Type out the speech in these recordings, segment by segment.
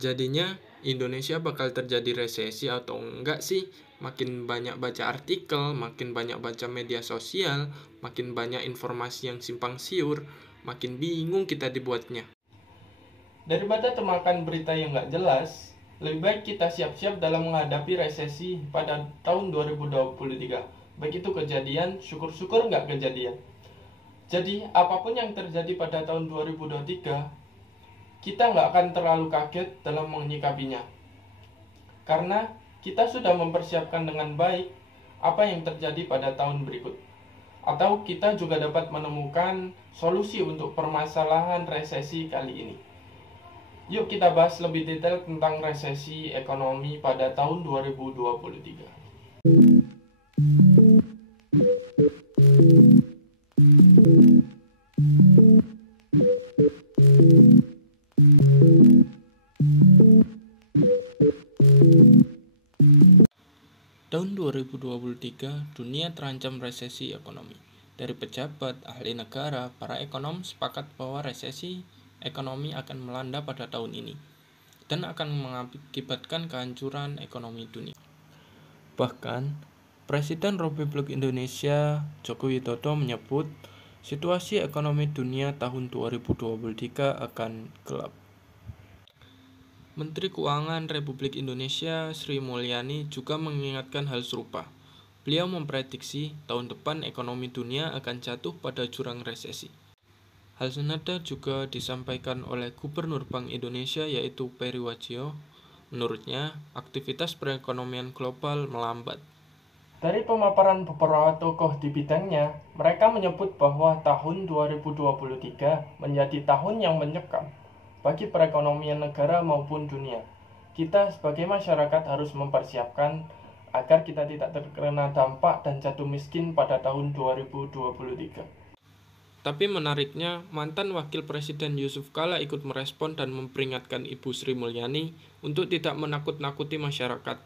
Jadinya Indonesia bakal terjadi resesi atau enggak sih? Makin banyak baca artikel, makin banyak baca media sosial, makin banyak informasi yang simpang siur, makin bingung kita dibuatnya. Daripada termakan berita yang nggak jelas, lebih baik kita siap-siap dalam menghadapi resesi pada tahun 2023. Baik itu kejadian, syukur-syukur nggak kejadian. Jadi, apapun yang terjadi pada tahun 2023, kita nggak akan terlalu kaget dalam menyikapinya. Karena kita sudah mempersiapkan dengan baik apa yang terjadi pada tahun berikut. Atau kita juga dapat menemukan solusi untuk permasalahan resesi kali ini. Yuk kita bahas lebih detail tentang resesi ekonomi pada tahun 2023. Tahun 2023, dunia terancam resesi ekonomi. Dari pejabat, ahli negara, para ekonom sepakat bahwa resesi ekonomi akan melanda pada tahun ini dan akan mengakibatkan kehancuran ekonomi dunia. Bahkan, Presiden Republik Indonesia Joko Widodo menyebut situasi ekonomi dunia tahun 2023 akan gelap. Menteri Keuangan Republik Indonesia Sri Mulyani juga mengingatkan hal serupa. Beliau memprediksi tahun depan ekonomi dunia akan jatuh pada jurang resesi. Hal senada juga disampaikan oleh Gubernur Bank Indonesia yaitu Peri Warjio. Menurutnya, aktivitas perekonomian global melambat. Dari pemaparan beberapa tokoh di bidangnya, mereka menyebut bahwa tahun 2023 menjadi tahun yang mencekam bagi perekonomian negara maupun dunia. Kita sebagai masyarakat harus mempersiapkan agar kita tidak terkena dampak dan jatuh miskin pada tahun 2023. Tapi menariknya, mantan Wakil Presiden Yusuf Kala ikut merespon dan memperingatkan Ibu Sri Mulyani untuk tidak menakut-nakuti masyarakat.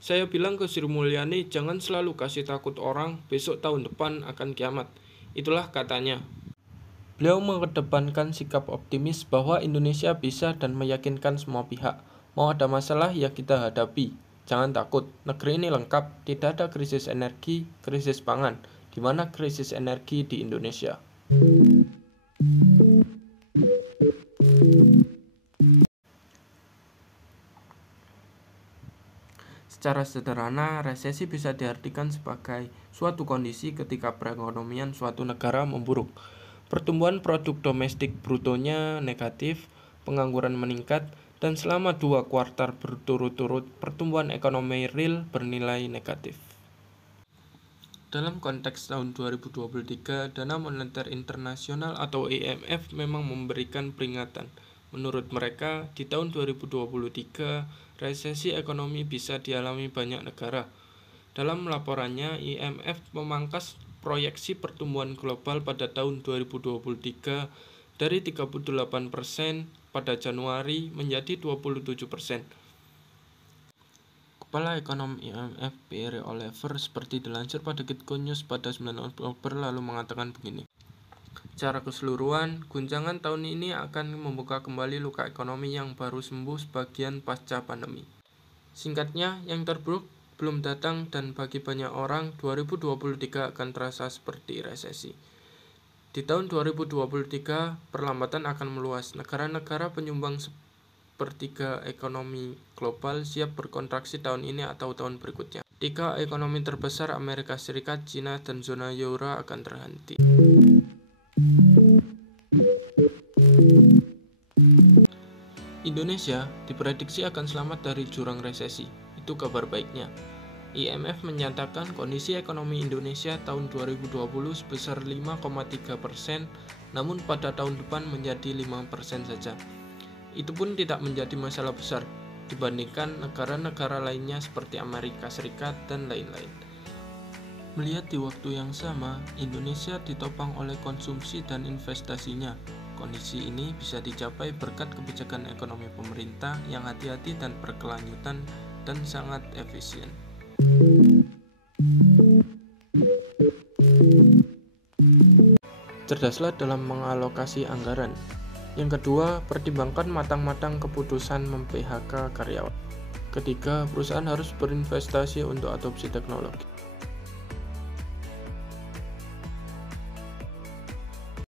Saya bilang ke Sri Mulyani, jangan selalu kasih takut orang, besok tahun depan akan kiamat. Itulah katanya. Beliau mengedepankan sikap optimis bahwa Indonesia bisa dan meyakinkan semua pihak. Mau ada masalah ya kita hadapi. Jangan takut, negeri ini lengkap, tidak ada krisis energi, krisis pangan. Di mana krisis energi di Indonesia? Secara sederhana, resesi bisa diartikan sebagai suatu kondisi ketika perekonomian suatu negara memburuk. Pertumbuhan produk domestik brutonya negatif, pengangguran meningkat, dan selama 2 kuartal berturut-turut pertumbuhan ekonomi real bernilai negatif. Dalam konteks tahun 2023, Dana Moneter Internasional atau IMF memang memberikan peringatan. Menurut mereka, di tahun 2023, resesi ekonomi bisa dialami banyak negara. Dalam laporannya, IMF memangkas proyeksi pertumbuhan global pada tahun 2023 dari 38% pada Januari menjadi 27%. Kepala Ekonom IMF Pierre Oliver seperti dilansir pada Gitco News pada 9 Oktober lalu mengatakan begini. Secara keseluruhan, guncangan tahun ini akan membuka kembali luka ekonomi yang baru sembuh sebagian pasca pandemi. Singkatnya, yang terburuk belum datang dan bagi banyak orang 2023 akan terasa seperti resesi. Di tahun 2023, perlambatan akan meluas. Negara-negara penyumbang sepertiga ekonomi global siap berkontraksi tahun ini atau tahun berikutnya. 3 ekonomi terbesar Amerika Serikat, China, dan zona euro akan terhenti. Indonesia diprediksi akan selamat dari jurang resesi. Itu kabar baiknya. IMF menyatakan kondisi ekonomi Indonesia tahun 2020 sebesar 5,3%, namun pada tahun depan menjadi 5% saja. Itu pun tidak menjadi masalah besar dibandingkan negara-negara lainnya seperti Amerika Serikat dan lain-lain. Melihat di waktu yang sama, Indonesia ditopang oleh konsumsi dan investasinya. Kondisi ini bisa dicapai berkat kebijakan ekonomi pemerintah yang hati-hati dan berkelanjutan dan sangat efisien. Cerdaslah dalam mengalokasi anggaran. Yang kedua, pertimbangkan matang-matang keputusan mem-PHK karyawan. Ketiga, perusahaan harus berinvestasi untuk adopsi teknologi.